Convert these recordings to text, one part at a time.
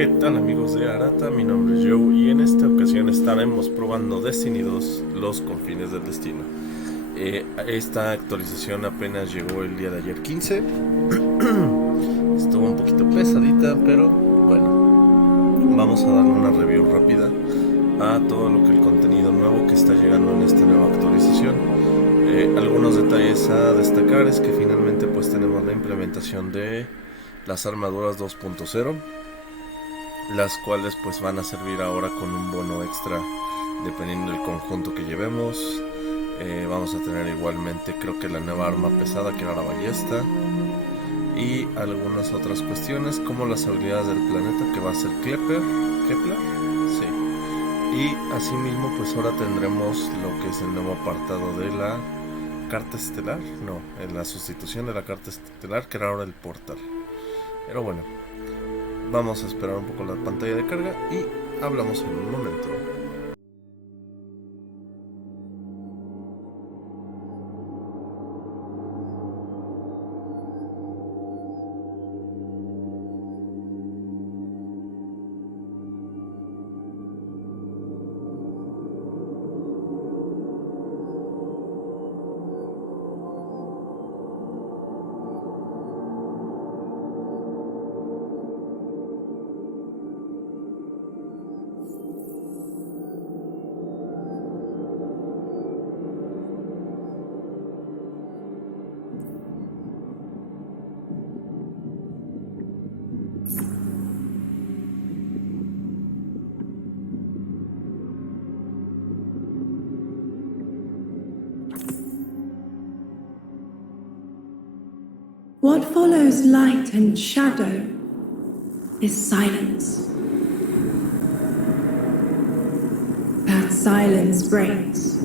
¿Qué tal amigos de Arata? Mi nombre es Joe y en esta ocasión estaremos probando Destino 2, los confines del destino. Esta actualización apenas llegó el día de ayer 15. Estuvo un poquito pesadita, pero bueno, vamos a darle una review rápida a todo lo que el contenido nuevo que está llegando en esta nueva actualización. Algunos detalles a destacar es que finalmente pues tenemos la implementación de las armaduras 2.0, las cuales pues van a servir ahora con un bono extra dependiendo del conjunto que llevemos. Vamos a tener igualmente creo que la nueva arma pesada, que era la ballesta, y algunas otras cuestiones como las habilidades del planeta, que va a ser Kepler, sí. Y asimismo pues ahora tendremos lo que es el nuevo apartado de la carta estelar, no, en la sustitución de la carta estelar, que era ahora el portal. Pero bueno, vamos a esperar un poco la pantalla de carga y hablamos en un momento. What follows light and shadow is silence. That silence breaks.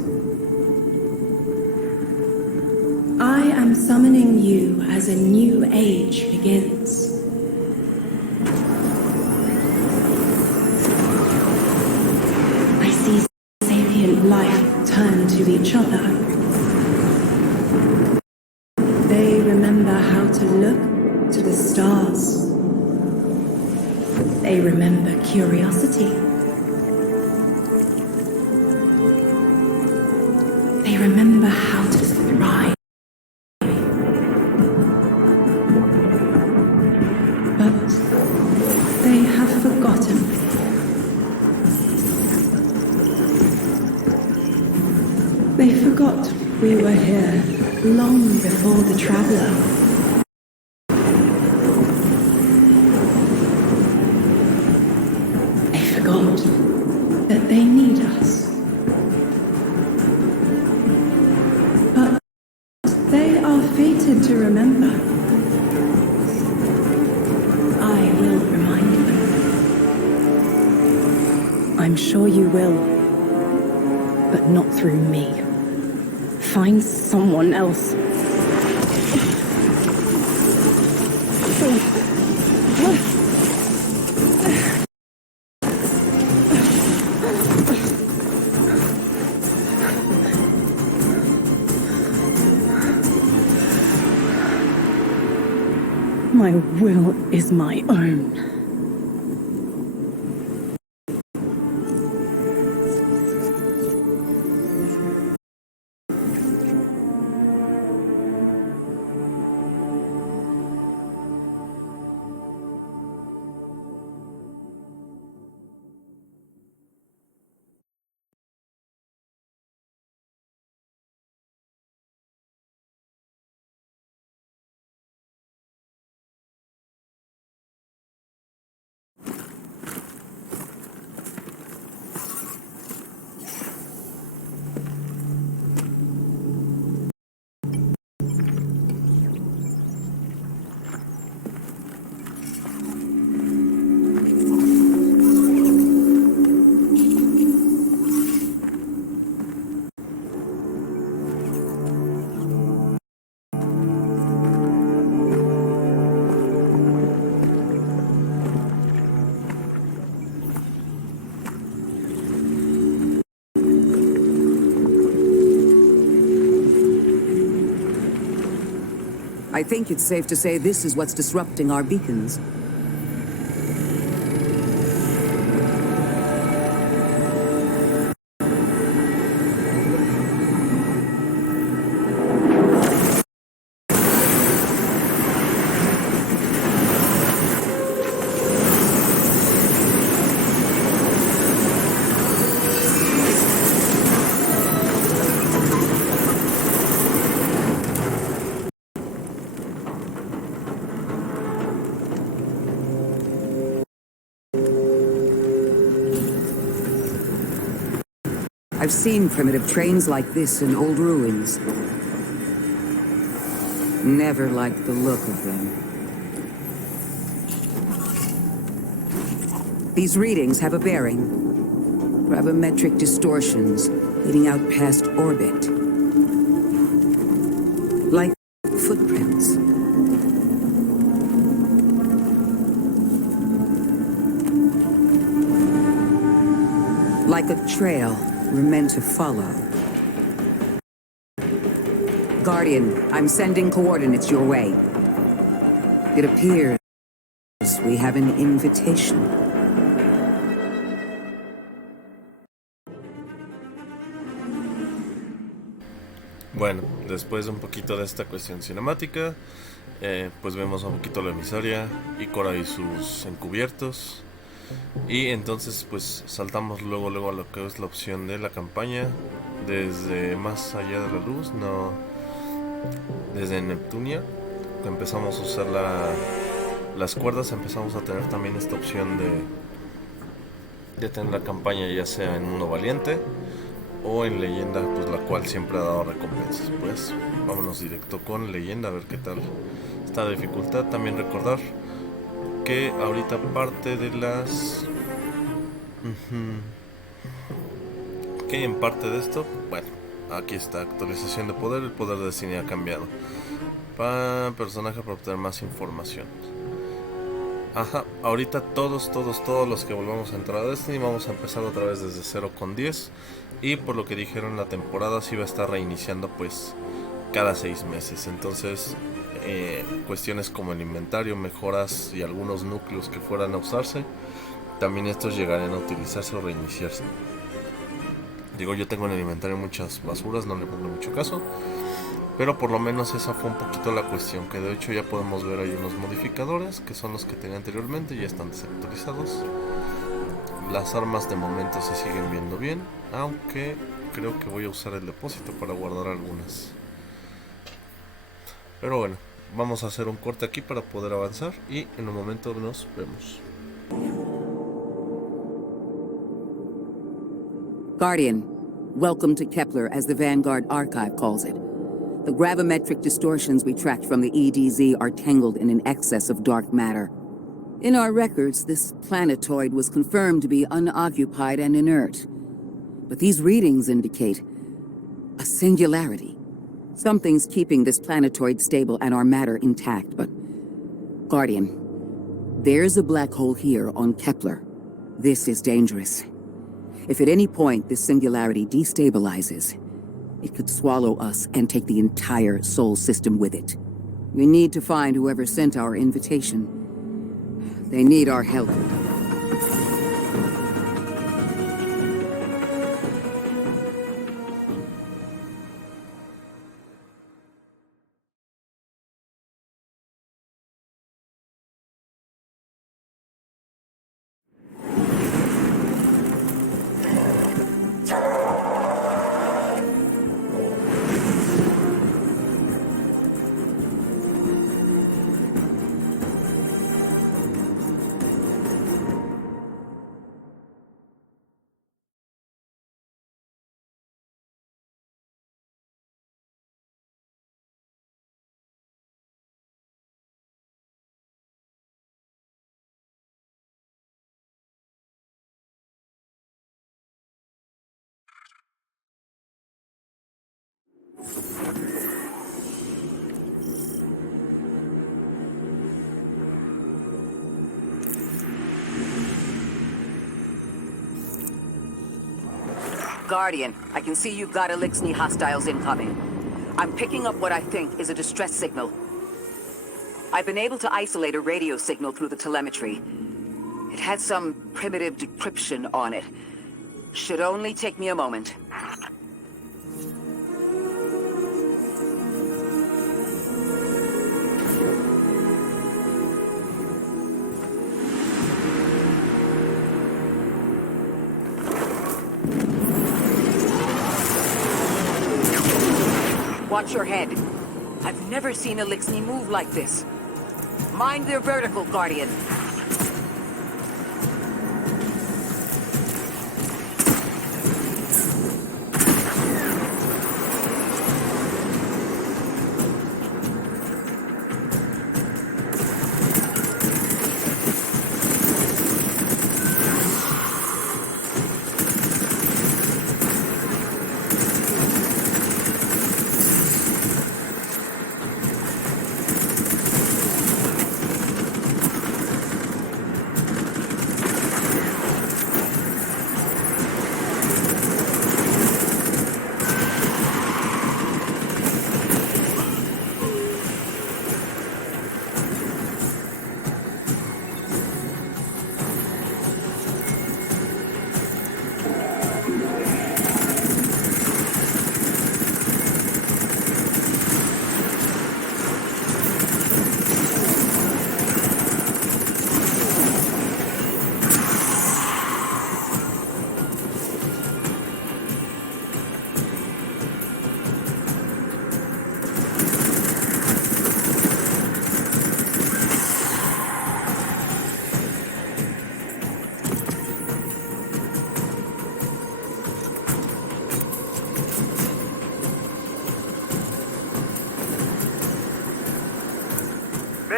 I am summoning you as a new age begins. I see sapient life turn to each other. They remember how to look to the stars. They remember curiosity. They remember how to thrive. But they have forgotten. They forgot we were here long before the traveler. They forgot that they need us. But they are fated to remember. I will remind them. I'm sure you will, but not through me. Find someone else. My will is my own. I think it's safe to say this is what's disrupting our beacons. I've seen primitive trains like this in old ruins. Never liked the look of them. These readings have a bearing. Gravimetric distortions leading out past orbit. Like footprints. Like a trail we're meant to follow. Guardian, I'm sending coordinates your way. It appears we have an invitation. Bueno, después de un poquito de esta cuestión cinemática, pues vemos un poquito la emisoria, Ícora y sus encubiertos. Y entonces pues saltamos luego a lo que es la opción de la campaña. Desde más allá de la luz, no, desde Neptunia, empezamos a usar las cuerdas. Empezamos a tener también esta opción de tener la campaña ya sea en Mundo Valiente o en Leyenda, pues la cual siempre ha dado recompensas. Pues vámonos directo con Leyenda a ver qué tal esta dificultad. También recordar que ahorita parte de las que en parte de esto, bueno, aquí está, actualización de poder. El poder de Destino ha cambiado para personaje para obtener más información. Ajá, ahorita todos los que volvamos a entrar a Destiny vamos a empezar otra vez desde 0 con 10. Y por lo que dijeron, la temporada sí va a estar reiniciando pues cada 6 meses. Entonces cuestiones como el inventario, mejoras y algunos núcleos que fueran a usarse, también estos llegarán a utilizarse o reiniciarse. Digo, yo tengo en el inventario muchas basuras, no le pongo mucho caso, pero por lo menos esa fue un poquito la cuestión, que de hecho ya podemos ver ahí unos modificadores que son los que tenía anteriormente, ya están desactualizados. Las armas de momento se siguen viendo bien, aunque creo que voy a usar el depósito para guardar algunas. Pero bueno, vamos a hacer un corte aquí para poder avanzar y en un momento nos vemos. Guardian, welcome to Kepler, as the Vanguard Archive calls it. The gravimetric distortions we tracked from the EDZ are tangled in an excess of dark matter. In our records, this planetoid was confirmed to be unoccupied and inert. But these readings indicate a singularity. Something's keeping this planetoid stable and our matter intact, but... Guardian, there's a black hole here on Kepler. This is dangerous. If at any point this singularity destabilizes, it could swallow us and take the entire Sol system with it. We need to find whoever sent our invitation. They need our help. Guardian, I can see you've got Elixni hostiles incoming. I'm picking up what I think is a distress signal. I've been able to isolate a radio signal through the telemetry. It has some primitive decryption on it. Should only take me a moment. Watch your head. I've never seen Elixni move like this. Mind their vertical, Guardian.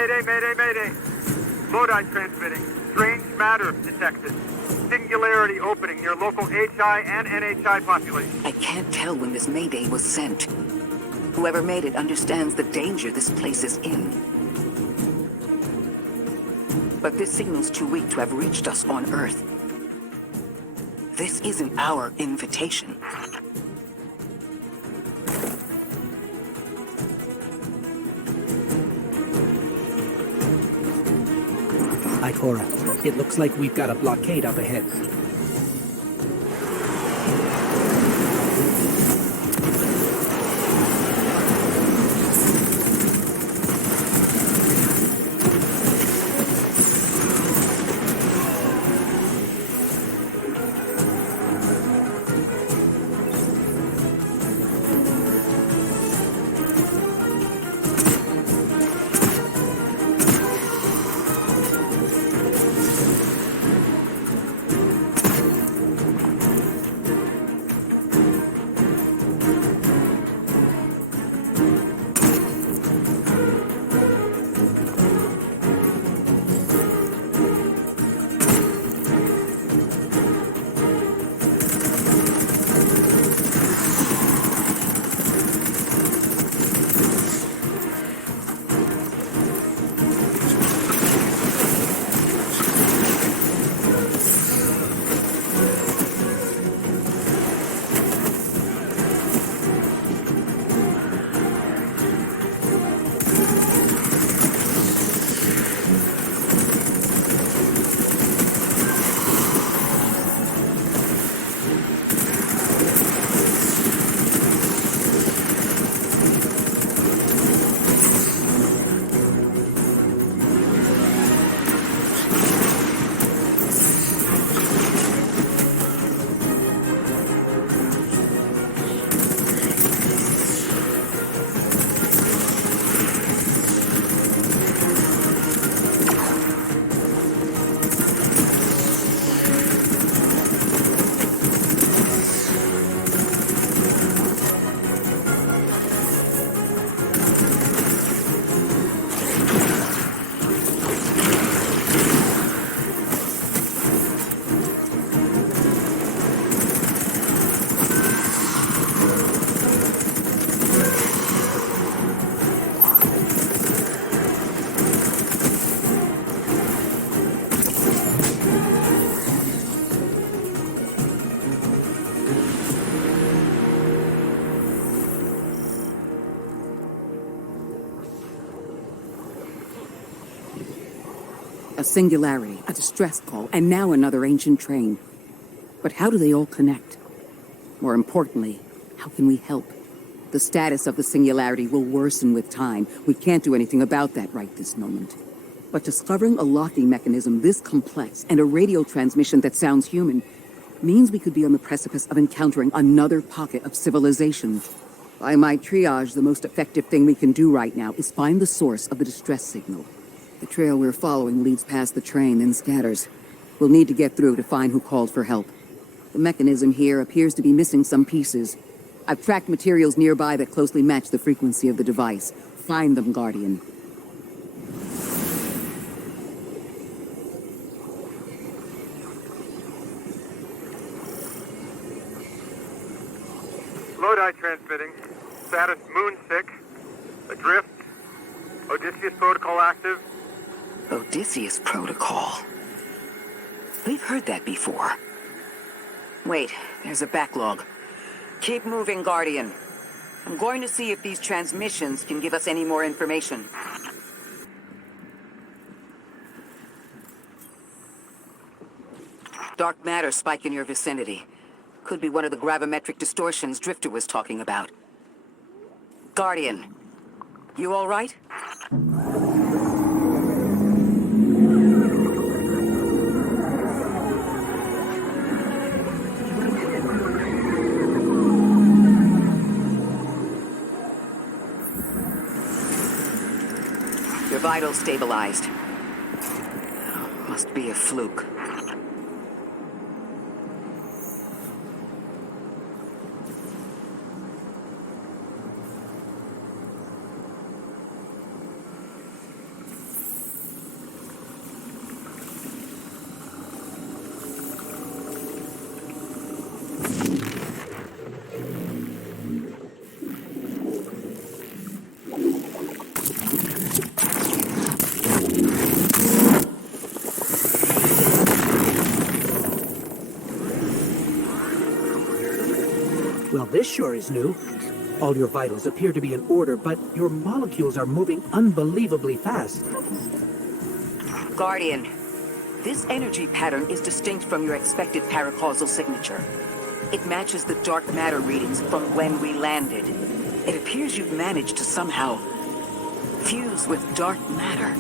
Mayday, mayday, mayday. Lodi transmitting. Strange matter detected. Singularity opening near local HI and NHI population. I can't tell when this mayday was sent. Whoever made it understands the danger this place is in. But this signal's too weak to have reached us on Earth. This isn't our invitation. Ikora, it looks like we've got a blockade up ahead. A singularity, a distress call, and now another ancient train. But how do they all connect? More importantly, how can we help? The status of the singularity will worsen with time. We can't do anything about that right this moment. But discovering a locking mechanism this complex and a radio transmission that sounds human means we could be on the precipice of encountering another pocket of civilization. By my triage, the most effective thing we can do right now is find the source of the distress signal. The trail we're following leads past the train, then scatters. We'll need to get through to find who called for help. The mechanism here appears to be missing some pieces. I've tracked materials nearby that closely match the frequency of the device. Find them, Guardian. Lodi transmitting. Status moon sick. Adrift. Odysseus protocol active. Odysseus Protocol. We've heard that before. Wait, there's a backlog. Keep moving, Guardian. I'm going to see if these transmissions can give us any more information. Dark matter spike in your vicinity. Could be one of the gravimetric distortions Drifter was talking about. Guardian, you all right? Your vitals stabilized. Must be a fluke. Well, this sure is new. All your vitals appear to be in order, but your molecules are moving unbelievably fast. Guardian, this energy pattern is distinct from your expected paracausal signature. It matches the dark matter readings from when we landed. It appears you've managed to somehow fuse with dark matter.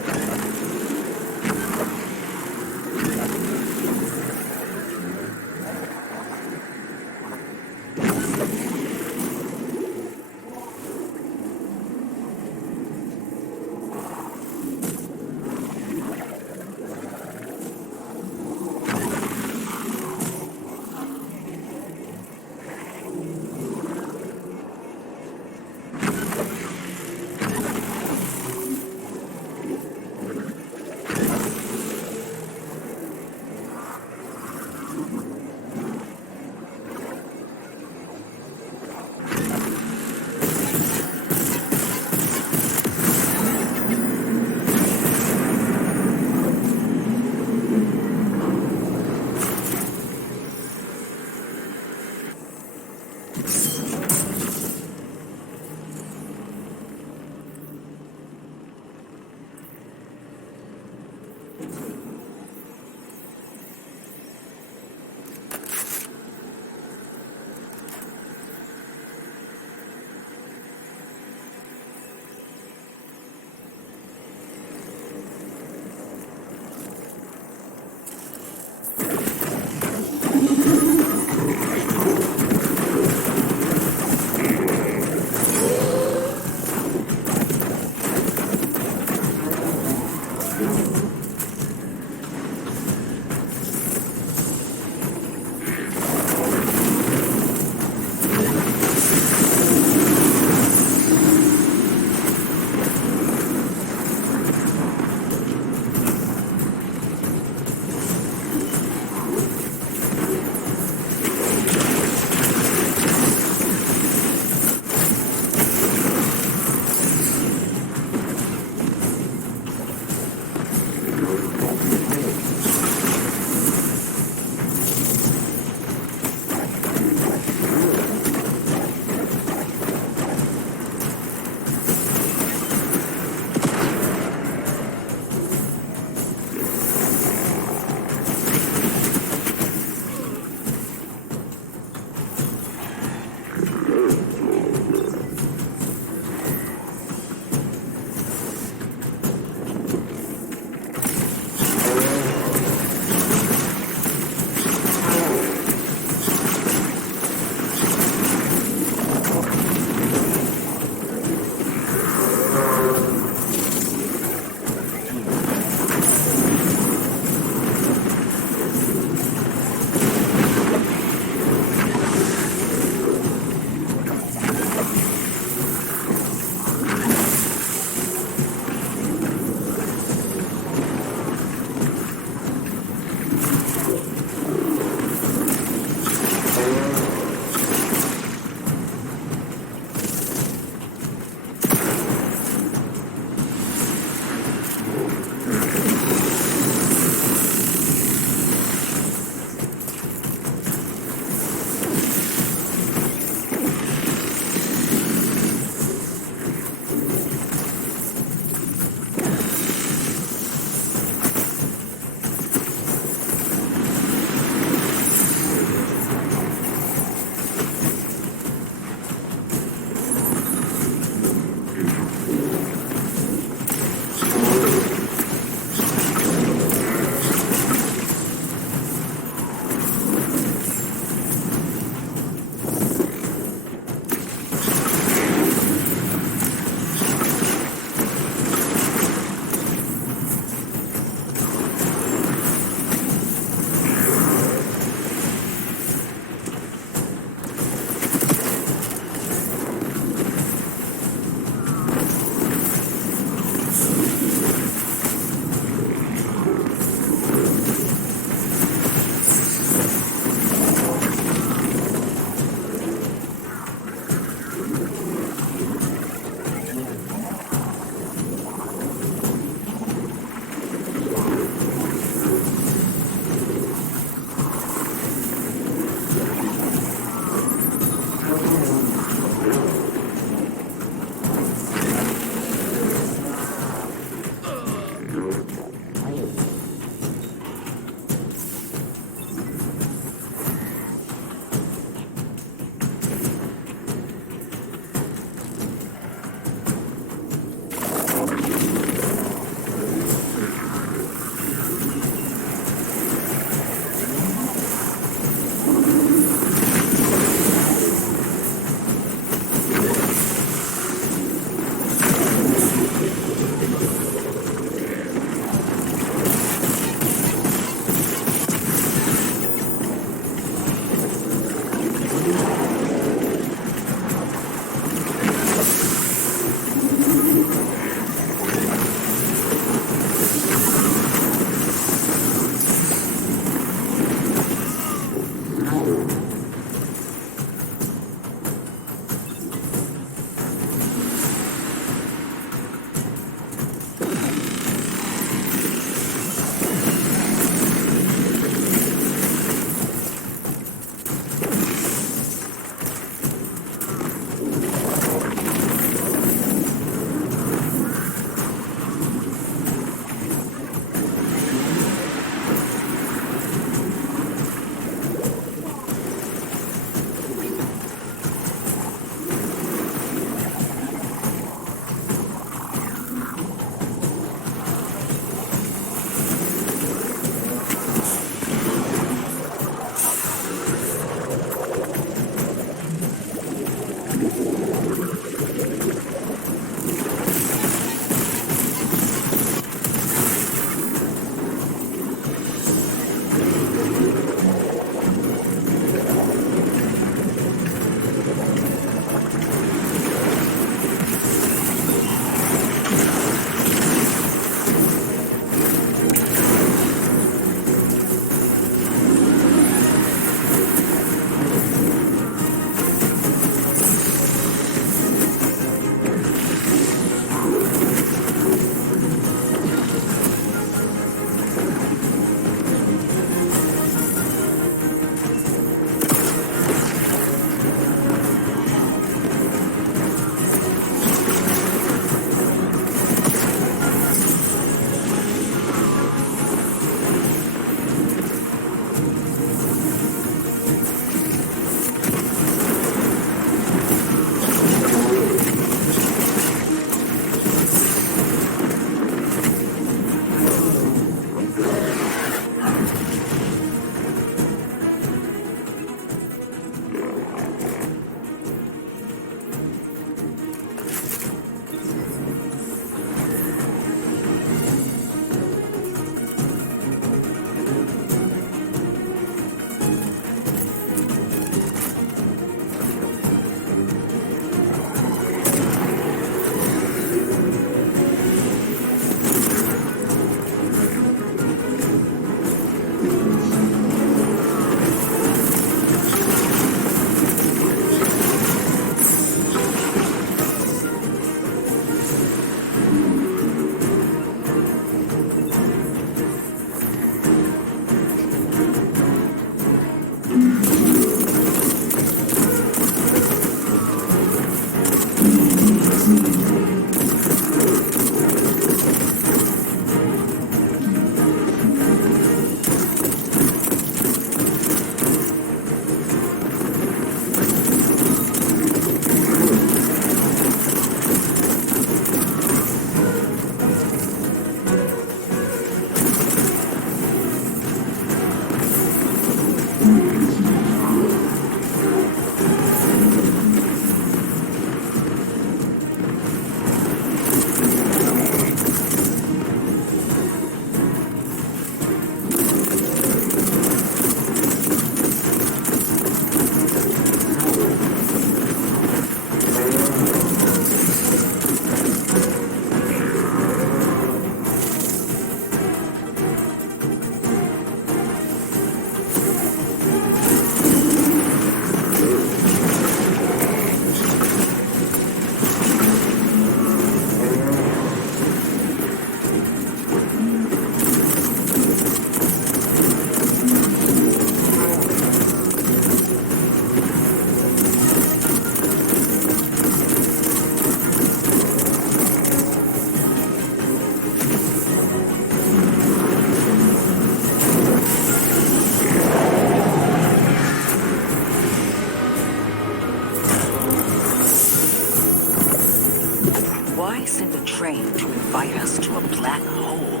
Why send a train to invite us to a black hole?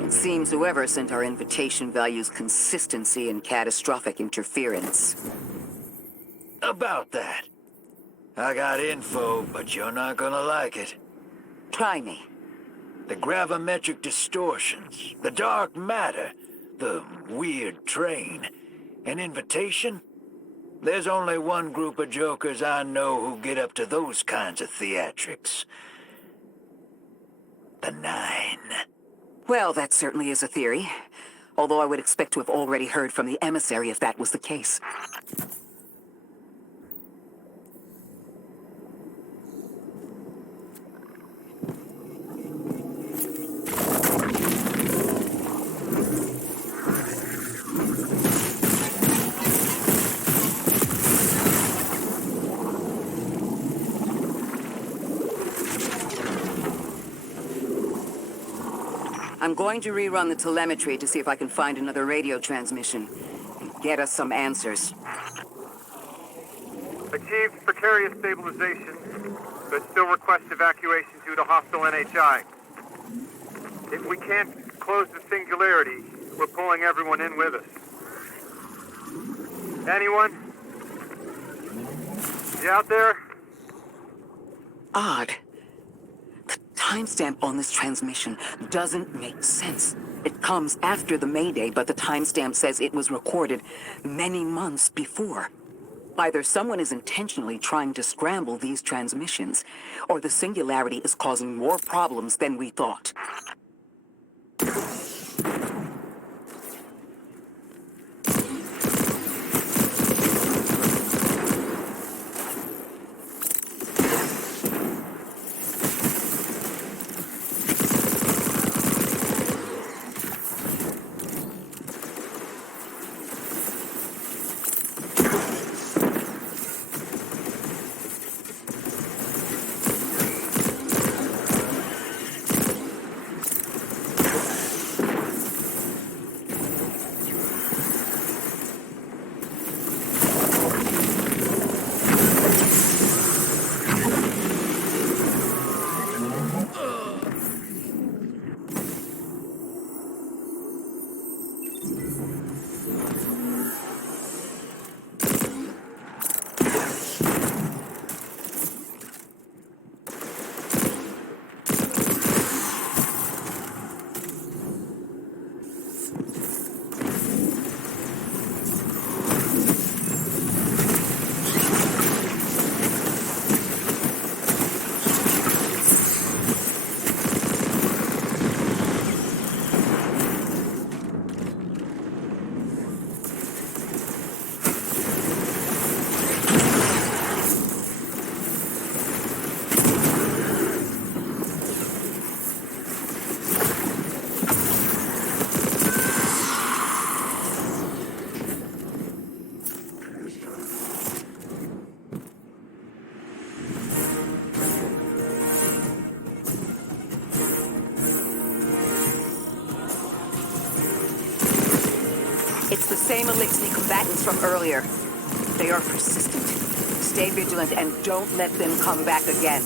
It seems whoever sent our invitation values consistency and catastrophic interference. About that. I got info, but you're not gonna like it. Try me. The gravimetric distortions, the dark matter, the weird train, an invitation? There's only one group of jokers I know who get up to those kinds of theatrics. The Nine. Well, that certainly is a theory. Although I would expect to have already heard from the emissary if that was the case. I'm going to rerun the telemetry to see if I can find another radio transmission and get us some answers. Achieved precarious stabilization, but still request evacuation due to hostile NHI. If we can't close the singularity, we're pulling everyone in with us. Anyone? You out there? Odd. The timestamp on this transmission doesn't make sense. It comes after the Mayday, but the timestamp says it was recorded many months before. Either someone is intentionally trying to scramble these transmissions, or the singularity is causing more problems than we thought. It's the same Elixir combatants from earlier. They are persistent. Stay vigilant and don't let them come back again.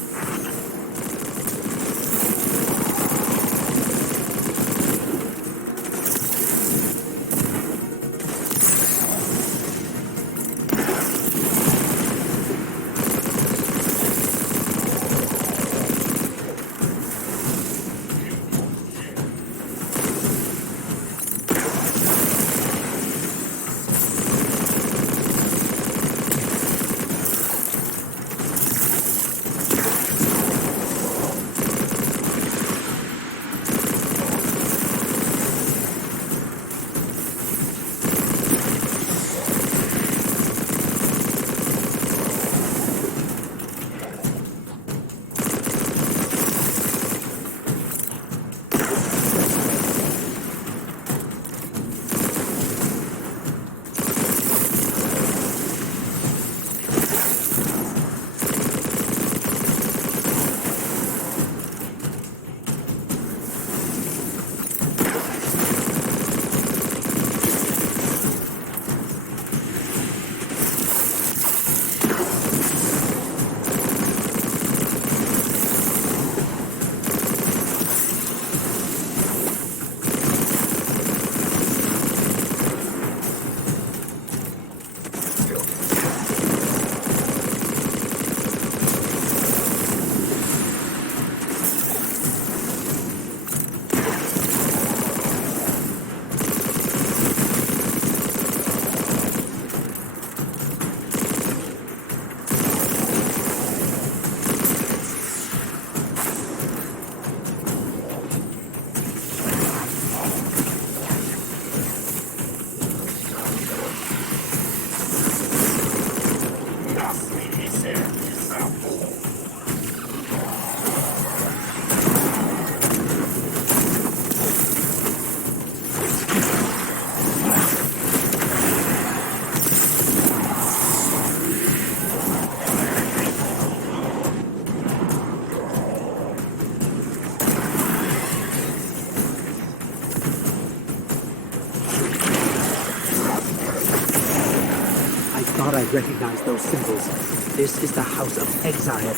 recognize those symbols. This is the House of Exile.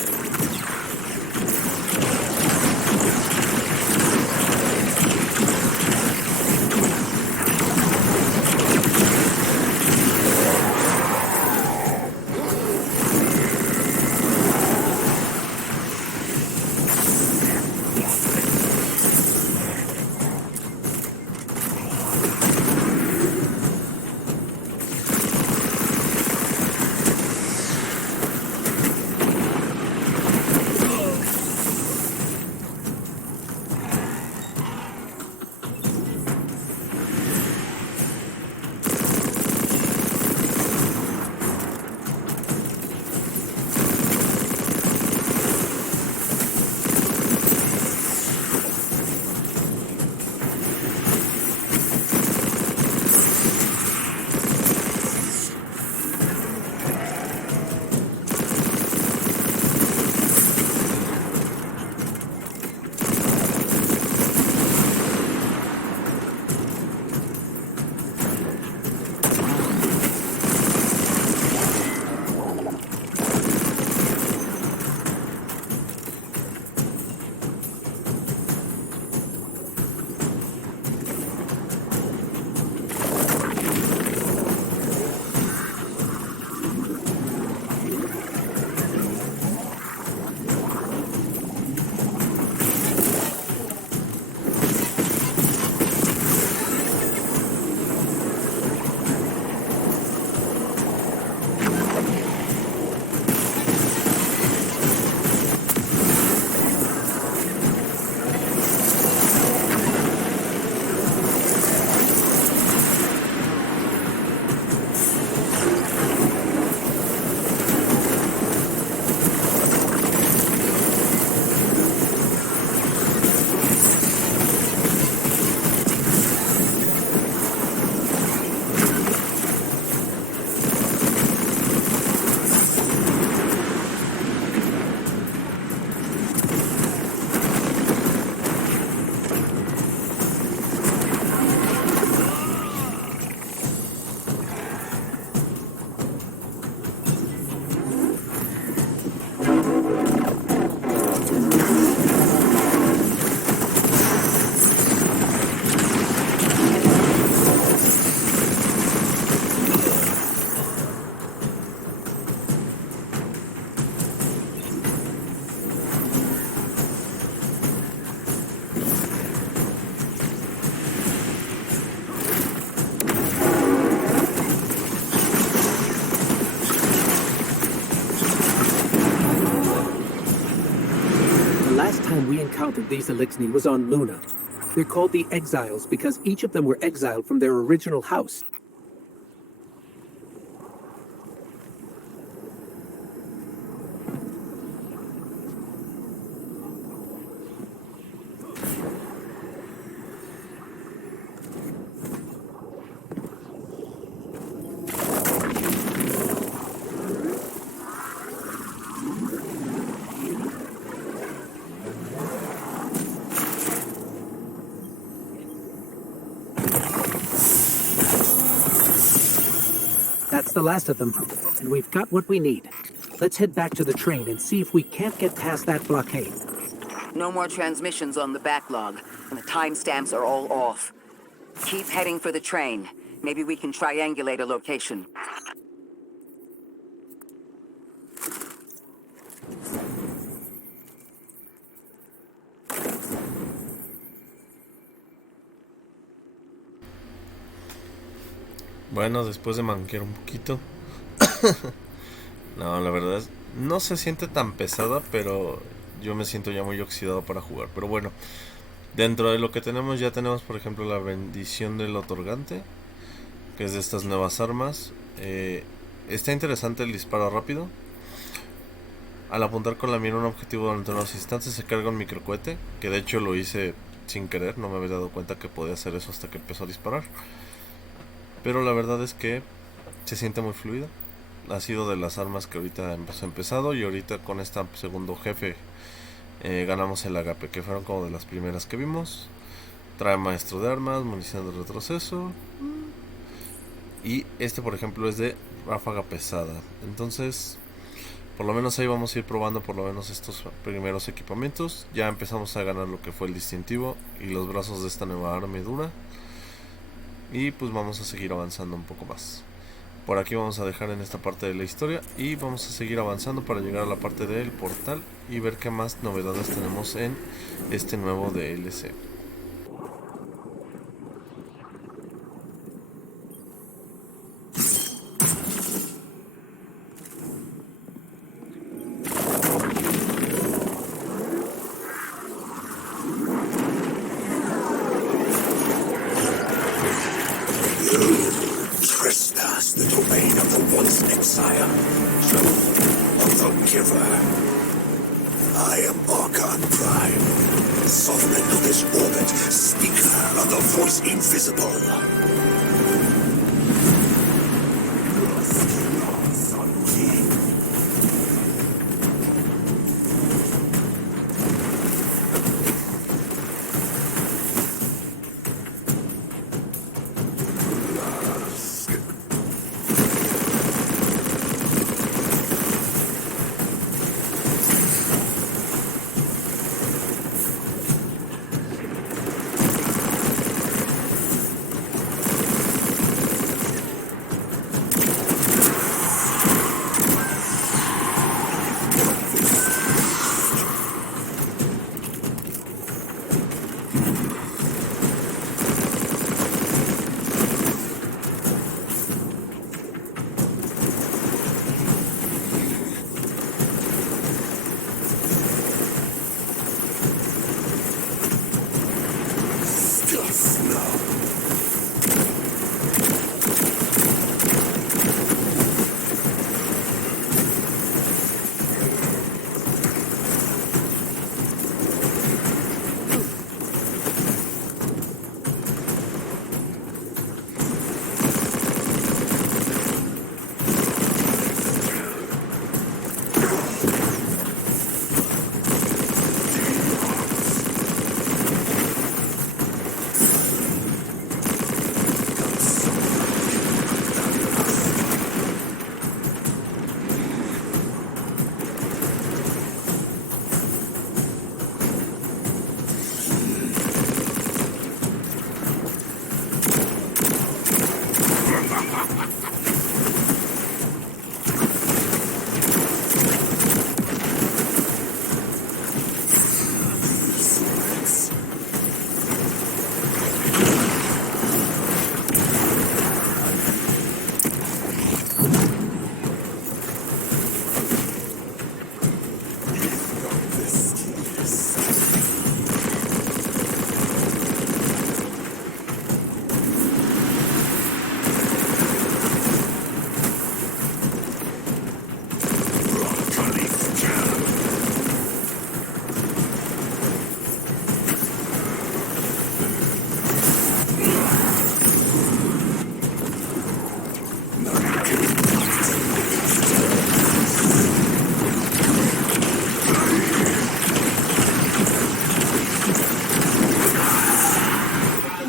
We encountered these Elixni was on Luna. They're called the Exiles because each of them were exiled from their original house. That's the last of them, and we've got what we need. Let's head back to the train and see if we can't get past that blockade. No more transmissions on the backlog, and the timestamps are all off. Keep heading for the train. Maybe we can triangulate a location. Bueno, después de manquear un poquito. No, la verdad es, no se siente tan pesada, pero yo me siento ya muy oxidado para jugar. Pero bueno, dentro de lo que tenemos ya tenemos, por ejemplo, la bendición del otorgante, que es de estas nuevas armas. Está interesante el disparo rápido. Al apuntar con la mira un objetivo durante unos instantes se carga un microcohete, que de hecho lo hice sin querer, no me había dado cuenta que podía hacer eso hasta que empezó a disparar. Pero la verdad es que se siente muy fluido. Ha sido de las armas que ahorita hemos empezado, y ahorita con este segundo jefe ganamos el agape, que fueron como de las primeras que vimos. Trae maestro de armas, munición de retroceso. Y este, por ejemplo, es de ráfaga pesada. Entonces, por lo menos ahí vamos a ir probando por lo menos estos primeros equipamientos. Ya empezamos a ganar lo que fue el distintivo y los brazos de esta nueva armadura. Y pues vamos a seguir avanzando un poco más. Por aquí vamos a dejar en esta parte de la historia y vamos a seguir avanzando para llegar a la parte del portal y ver qué más novedades tenemos en este nuevo DLC. The domain of the once exile, of the giver. I am Archon Prime, sovereign of this orbit, speaker of the voice invisible.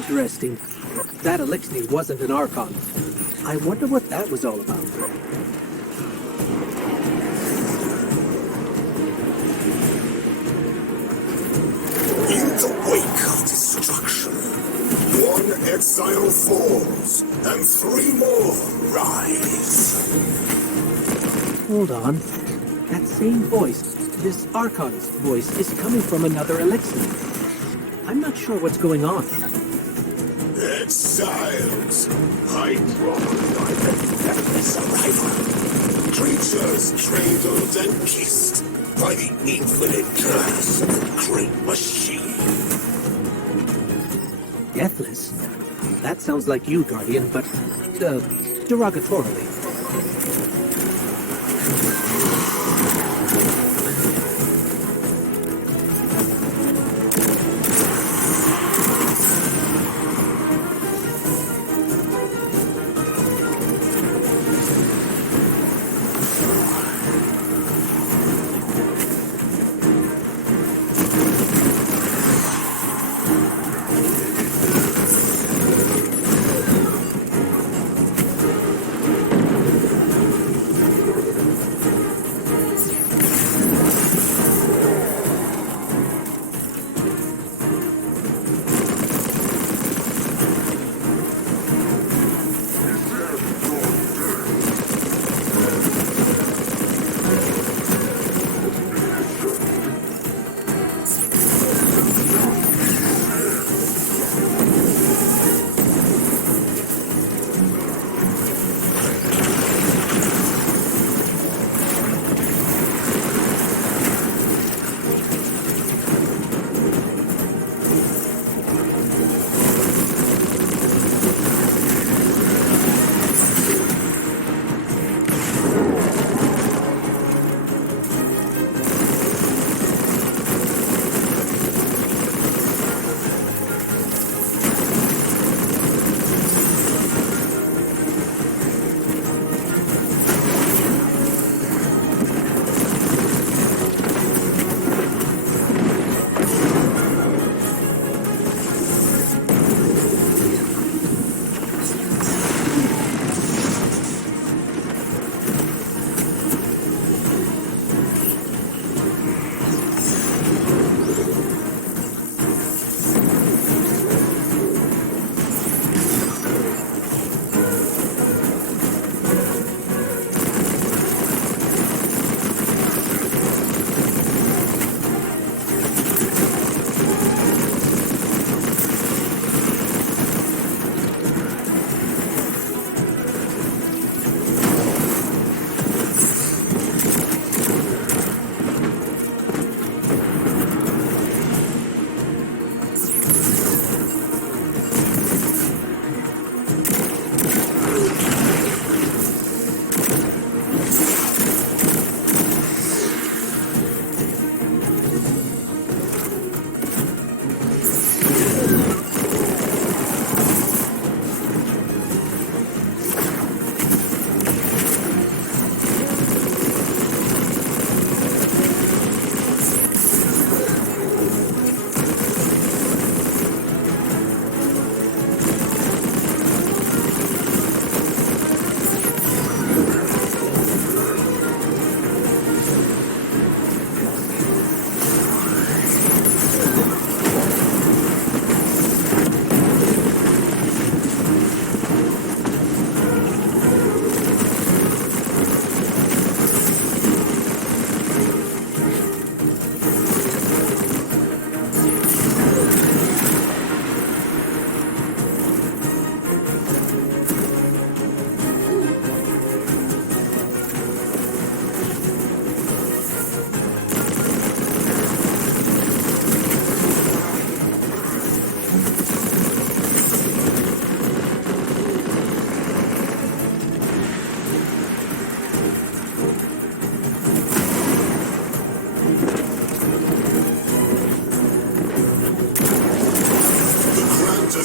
Interesting. That elixir wasn't an Archon. I wonder what that was all about. In the wake of destruction, one exile falls, and three more rise. Hold on. That same voice, this Archon's voice, is coming from another elixir. I'm not sure what's going on. Exiles, high-drawn by the deathless arrival. Creatures cradled and kissed by the infinite curse of the great machine. Deathless? That sounds like you, Guardian, but, derogatorily.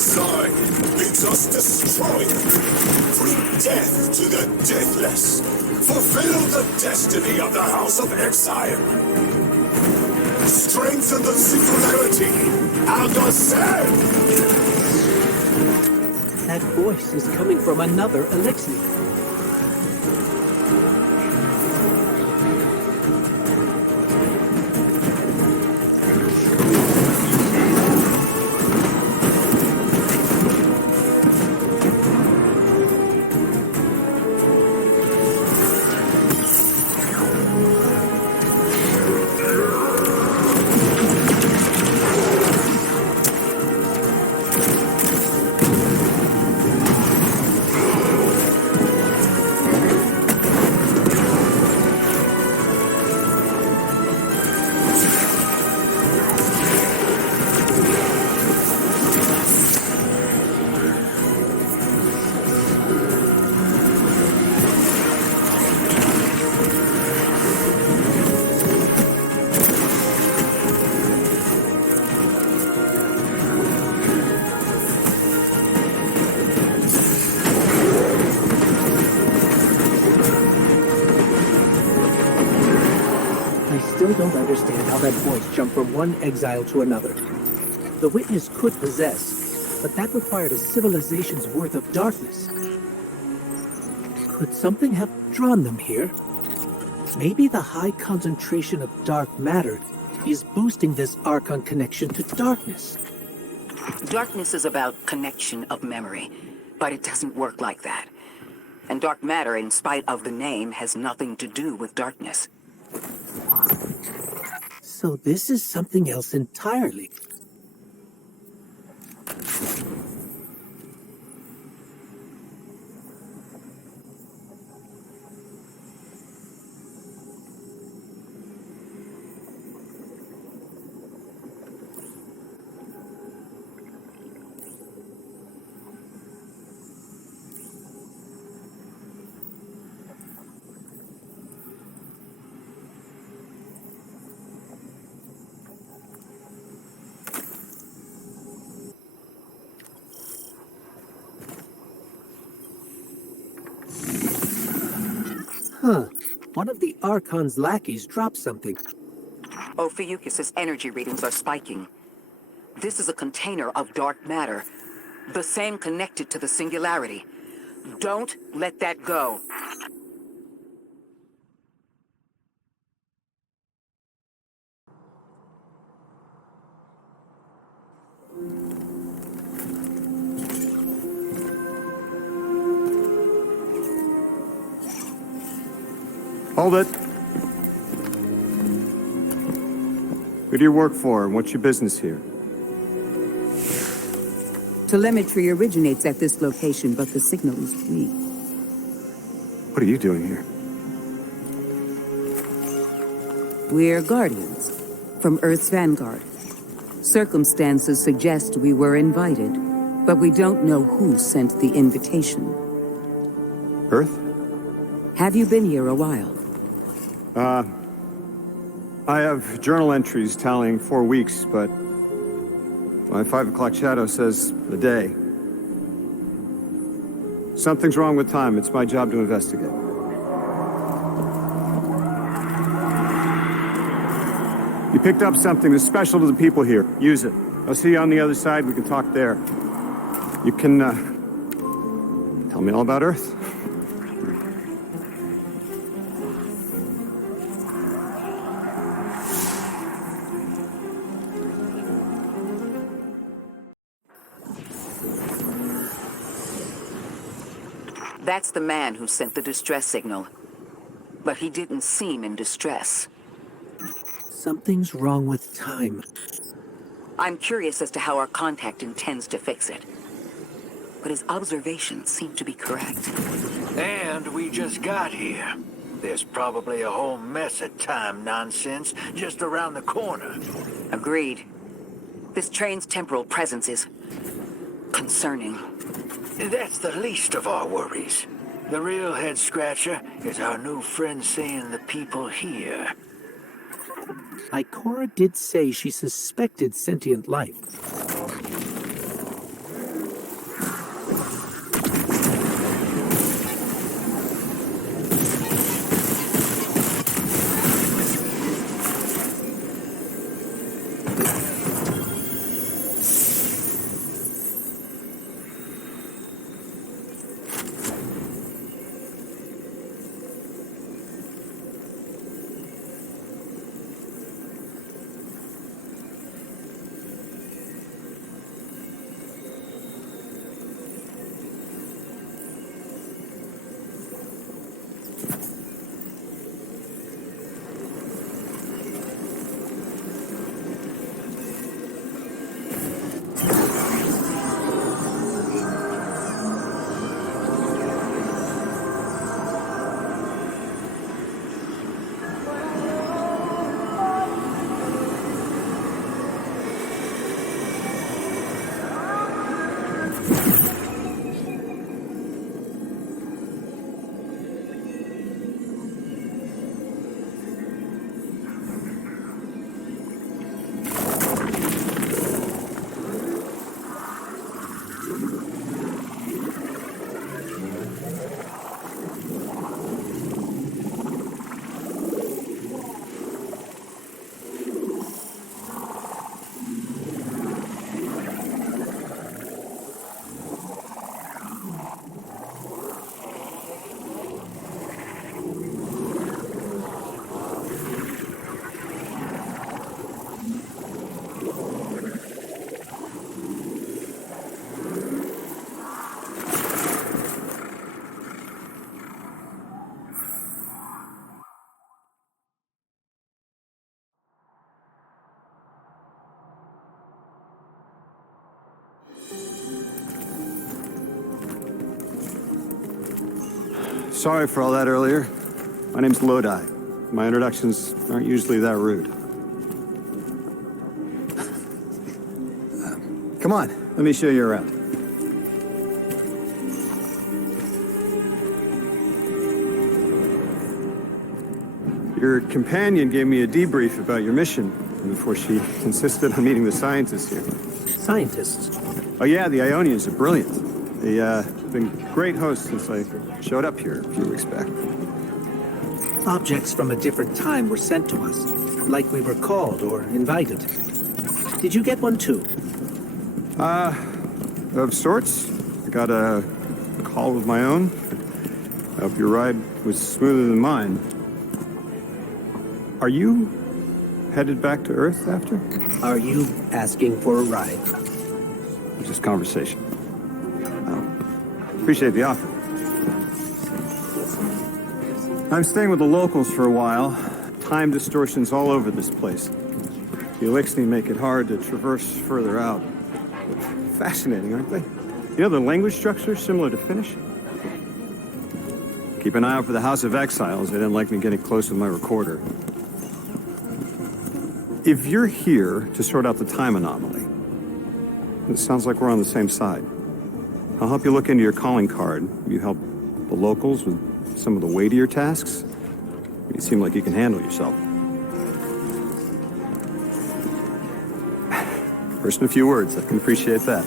design bids us destroy. Bring death to the deathless. Fulfill the destiny of the House of Exile. Strengthen the singularity and ascend. That voice is coming from another elixir. I don't understand how that voice jumped from one exile to another. The witness could possess, but that required a civilization's worth of darkness. Could something have drawn them here? Maybe the high concentration of dark matter is boosting this Archon connection to darkness. Darkness is about connection of memory, but it doesn't work like that. And dark matter, in spite of the name, has nothing to do with darkness. So this is something else entirely. Huh. One of the Archon's lackeys dropped something. Ophiuchus's energy readings are spiking. This is a container of dark matter, the same connected to the singularity. Don't let that go. Hold it. Who do you work for, and what's your business here? Telemetry originates at this location, but the signal is weak. What are you doing here? We're Guardians, from Earth's vanguard. Circumstances suggest we were invited, but we don't know who sent the invitation. Earth? Have you been here a while? I have journal entries tallying 4 weeks, but my 5 o'clock shadow says a day. Something's wrong with time. It's my job to investigate. You picked up something that's special to the people here. Use it. I'll see you on the other side. We can talk there. You can, tell me all about Earth. That's the man who sent the distress signal. But he didn't seem in distress. Something's wrong with time. I'm curious as to how our contact intends to fix it. But his observations seem to be correct. And we just got here. There's probably a whole mess of time nonsense just around the corner. Agreed. This train's temporal presence is concerning. That's the least of our worries. The real head-scratcher is our new friend seeing the people here. Ikora did say she suspected sentient life. Sorry for all that earlier. My name's Lodi. My introductions aren't usually that rude. Come on, let me show you around. Your companion gave me a debrief about your mission before she insisted on meeting the scientists here. Scientists? Oh yeah, the Ionians are brilliant. They've been great hosts since I showed up here a few weeks back. Objects from a different time were sent to us, like we were called or invited. Did you get one too? Of sorts. I got a call of my own. I hope your ride was smoother than mine. Are you headed back to Earth after? Are you asking for a ride? Just conversation. Appreciate the offer. I'm staying with the locals for a while. Time distortions all over this place. The Elixni make it hard to traverse further out. Fascinating, aren't they? You know, the language structure is similar to Finnish. Keep an eye out for the House of Exiles. They didn't like me getting close with my recorder. If you're here to sort out the time anomaly, it sounds like we're on the same side. I'll help you look into your calling card. You help the locals with some of the weightier tasks. You seem like you can handle yourself. First in a few words, I can appreciate that.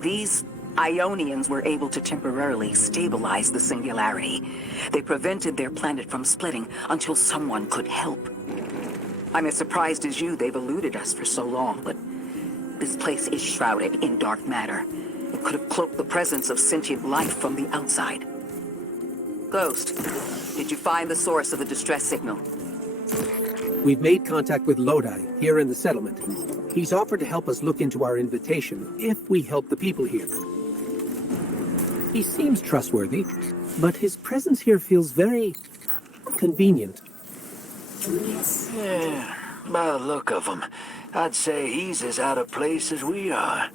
These Ionians were able to temporarily stabilize the singularity. They prevented their planet from splitting until someone could help. I'm as surprised as you they've eluded us for so long, but this place is shrouded in dark matter. It could have cloaked the presence of sentient life from the outside. Ghost, did you find the source of the distress signal? We've made contact with Lodi, here in the settlement. He's offered to help us look into our invitation, if we help the people here. He seems trustworthy, but his presence here feels very convenient. Yeah, by the look of him, I'd say he's as out of place as we are.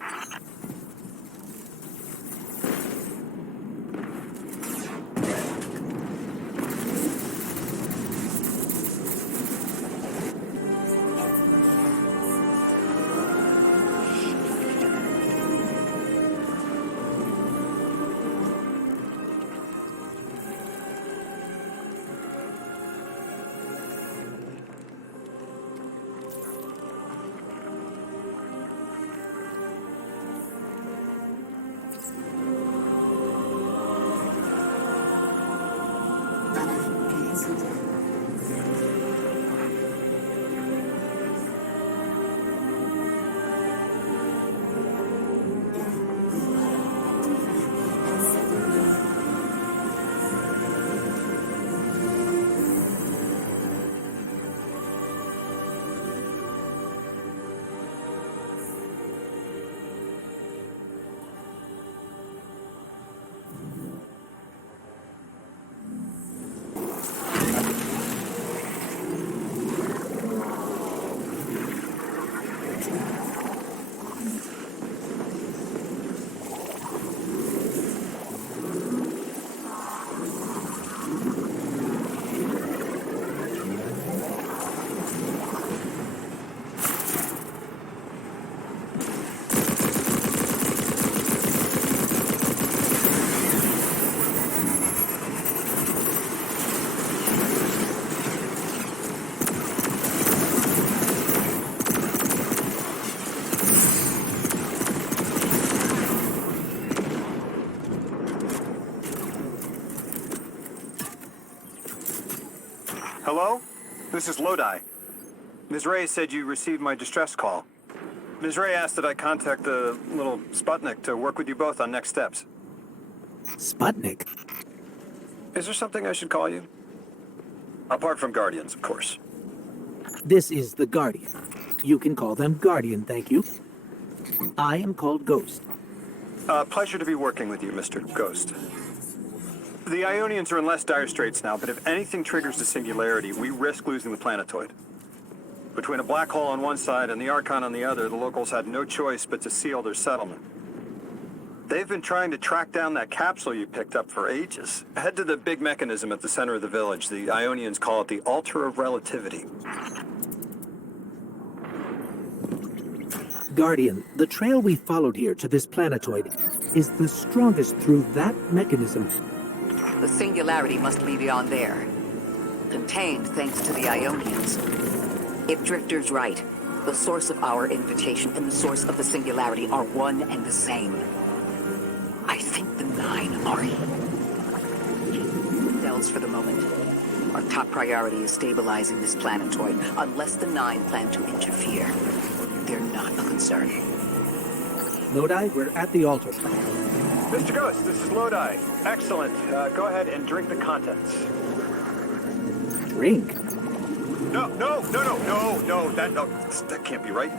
Hello? This is Lodi. Ms. Ray said you received my distress call. Ms. Ray asked that I contact the little Sputnik to work with you both on next steps. Sputnik? Is there something I should call you? Apart from Guardians, of course. This is the Guardian. You can call them Guardian, thank you. I am called Ghost. Pleasure to be working with you, Mr. Ghost. The Ionians are in less dire straits now, but if anything triggers the singularity, we risk losing the planetoid. Between a black hole on one side and the Archon on the other, the locals had no choice but to seal their settlement. They've been trying to track down that capsule you picked up for ages. Head to the big mechanism at the center of the village. The Ionians call it the Altar of Relativity. Guardian, the trail we followed here to this planetoid is the strongest through that mechanism. The singularity must be beyond there. Contained thanks to the Ionians. If Drifter's right, the source of our invitation and the source of the singularity are one and the same. I think the Nine are cells for the moment. Our top priority is stabilizing this planetoid, unless the Nine plan to interfere. They're not a concern. Lodi, we're at the altar. Mr. Ghost, this is Lodi. Excellent. Go ahead and drink the contents. Drink? No, that can't be right.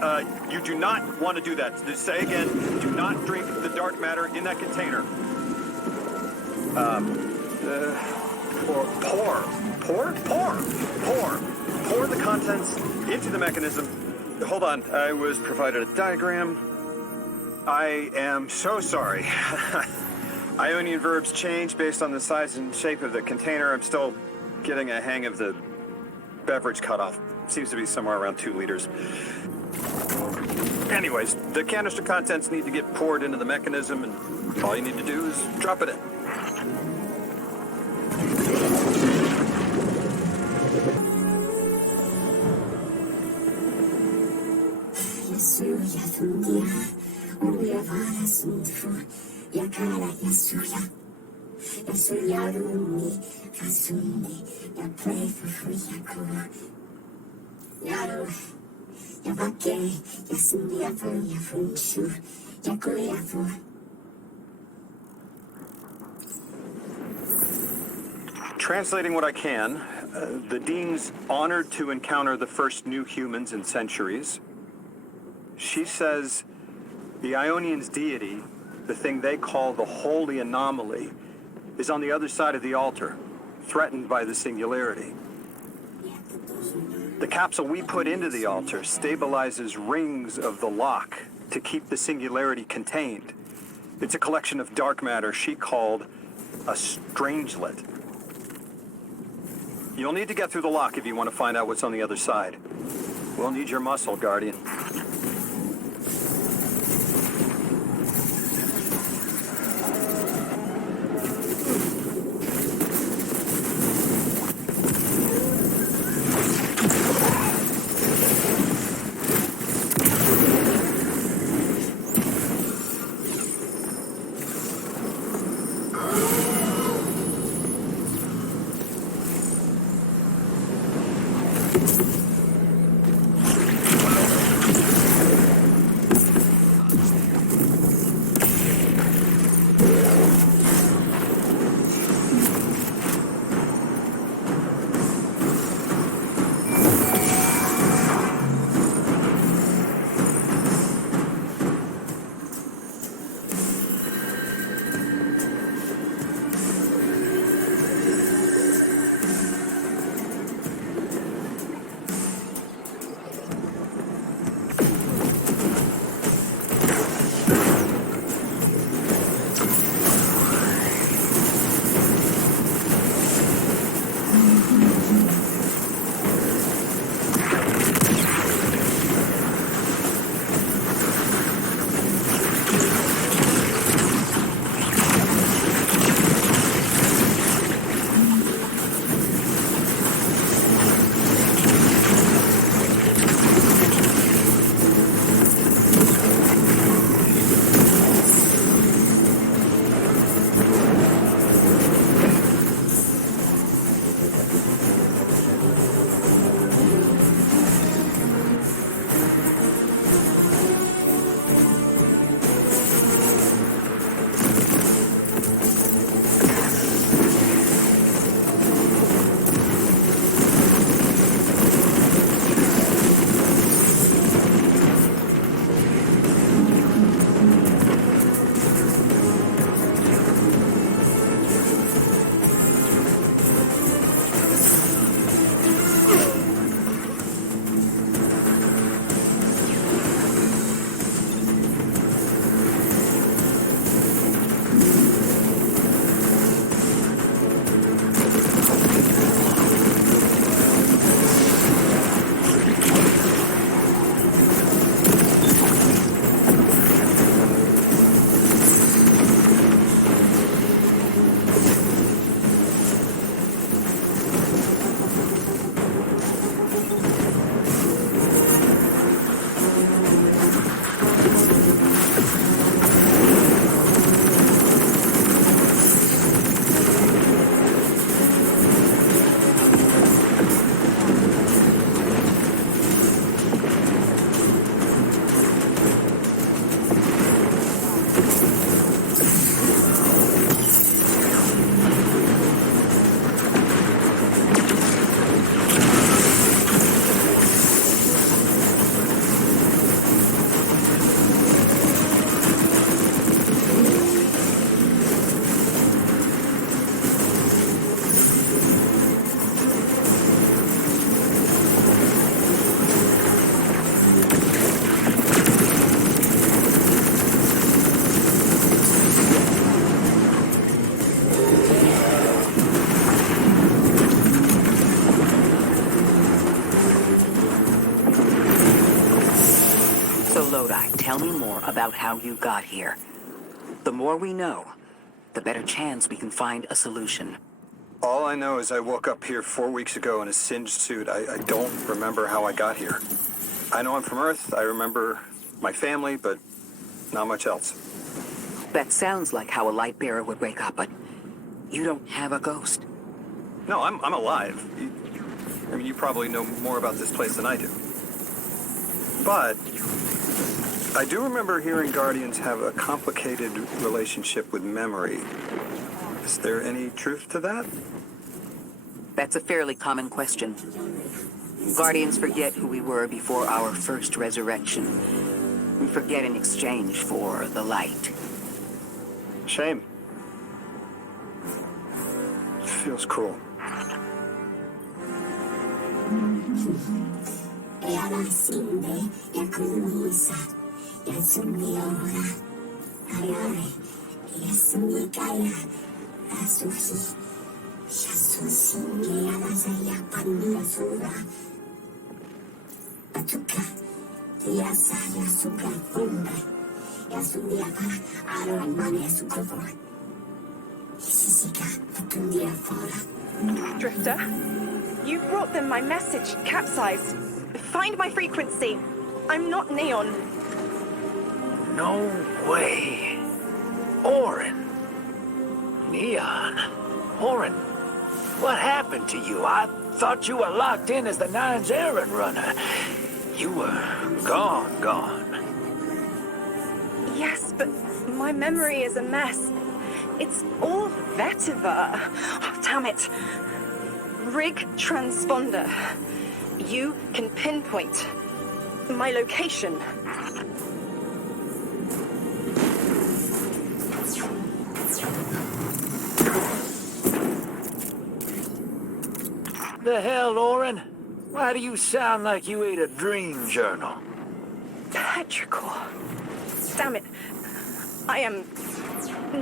You do not want to do that. Just say again, do not drink the dark matter in that container. Pour the contents into the mechanism. Hold on, I was provided a diagram. I am so sorry. Ionian verbs change based on the size and shape of the container. I'm still getting a hang of the beverage cutoff. Seems to be somewhere around 2 liters. Anyways, the canister contents need to get poured into the mechanism, and all you need to do is drop it in. Translating what I can, the Dean's honored to encounter the first new humans in centuries. She says the Ionians' deity, the thing they call the holy anomaly, is on the other side of the altar, threatened by the singularity. The capsule we put into the altar stabilizes rings of the lock to keep the singularity contained. It's a collection of dark matter she called a strangelet. You'll need to get through the lock if you want to find out what's on the other side. We'll need your muscle, Guardian. Lodi, tell me more about how you got here. The more we know, the better chance we can find a solution. All I know is I woke up here 4 weeks ago in a singed suit. I don't remember how I got here. I know I'm from Earth. I remember my family, but not much else. That sounds like how a light bearer would wake up, but you don't have a ghost. No, I'm alive. You probably know more about this place than I do. But I do remember hearing Guardians have a complicated relationship with memory. Is there any truth to that? That's a fairly common question. Guardians forget who we were before our first resurrection. We forget in exchange for the light. Shame. Feels cruel. Drifter, you brought them my message, capsized. Find my frequency. I'm not Neon. No way. Orin. Neon. Orin, what happened to you? I thought you were locked in as the Nine's errand runner. You were gone. Yes, but my memory is a mess. It's all vetiver. Oh, damn it. Rig transponder. You can pinpoint my location. The hell, Orin? Why do you sound like you ate a dream journal? Petrichor. Damn it. I am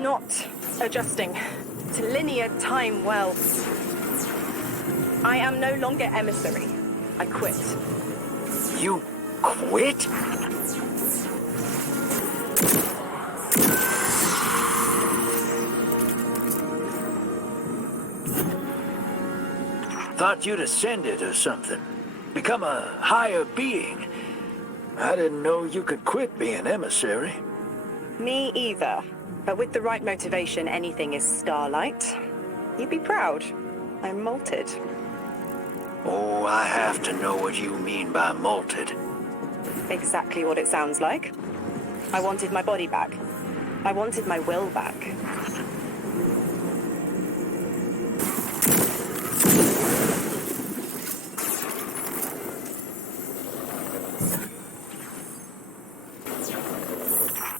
not adjusting to linear time wells. I am no longer emissary. I quit. You quit? Thought you'd ascended or something. Become a higher being. I didn't know you could quit being emissary. Me either. But with the right motivation, anything is starlight. You'd be proud. I'm molted. Oh, I have to know what you mean by molted. Exactly what it sounds like. I wanted my body back. I wanted my will back.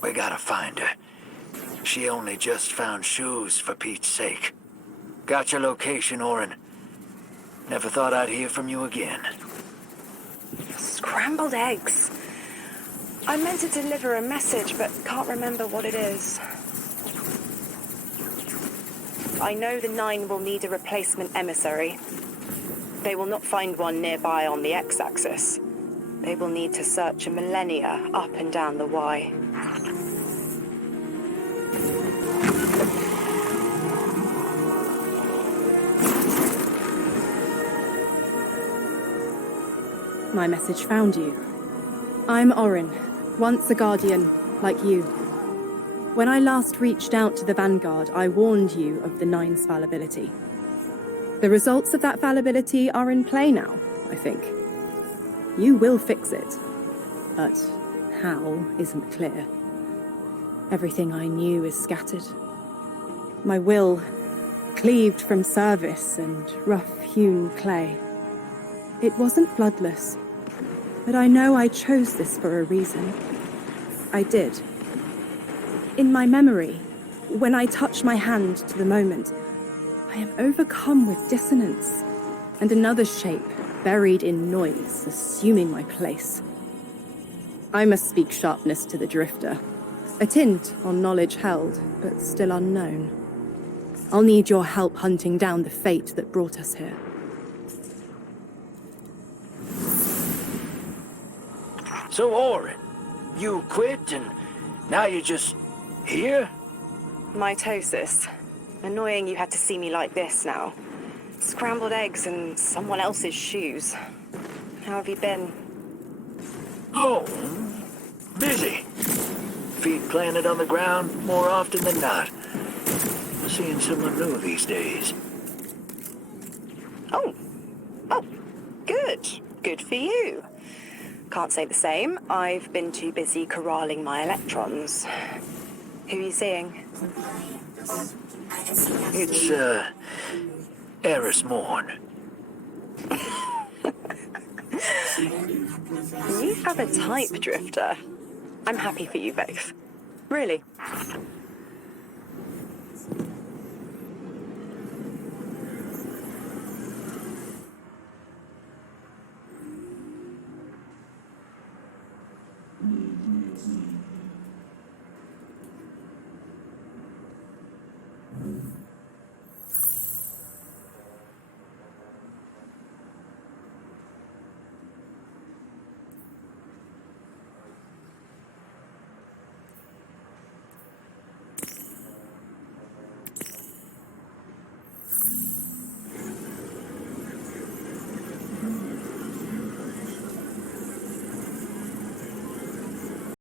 We gotta find her. She only just found shoes, for Pete's sake. Got your location, Orin. Never thought I'd hear from you again. Scrambled eggs. I meant to deliver a message, but can't remember what it is. I know the Nine will need a replacement emissary. They will not find one nearby on the X-axis. They will need to search a millennia up and down the Y. My message found you. I'm Orin, once a Guardian, like you. When I last reached out to the Vanguard, I warned you of the Nine's fallibility. The results of that fallibility are in play now, I think. You will fix it, but how isn't clear. Everything I knew is scattered. My will, cleaved from service and rough-hewn clay. It wasn't bloodless, but I know I chose this for a reason. I did. In my memory, when I touch my hand to the moment, I am overcome with dissonance, and another shape, buried in noise, assuming my place. I must speak sharpness to the drifter, a tint on knowledge held, but still unknown. I'll need your help hunting down the fate that brought us here. So, Orin, You quit, and now you're just here? Mitosis. Annoying you had to see me like this now. Scrambled eggs in someone else's shoes. How have you been? Oh, busy. Feet planted on the ground more often than not. Seeing someone new these days. Oh, good. Good for you. Can't say the same. I've been too busy corralling my electrons. Who are you seeing? It's, Eris Morn. You have a type, Drifter. I'm happy for you both. Really.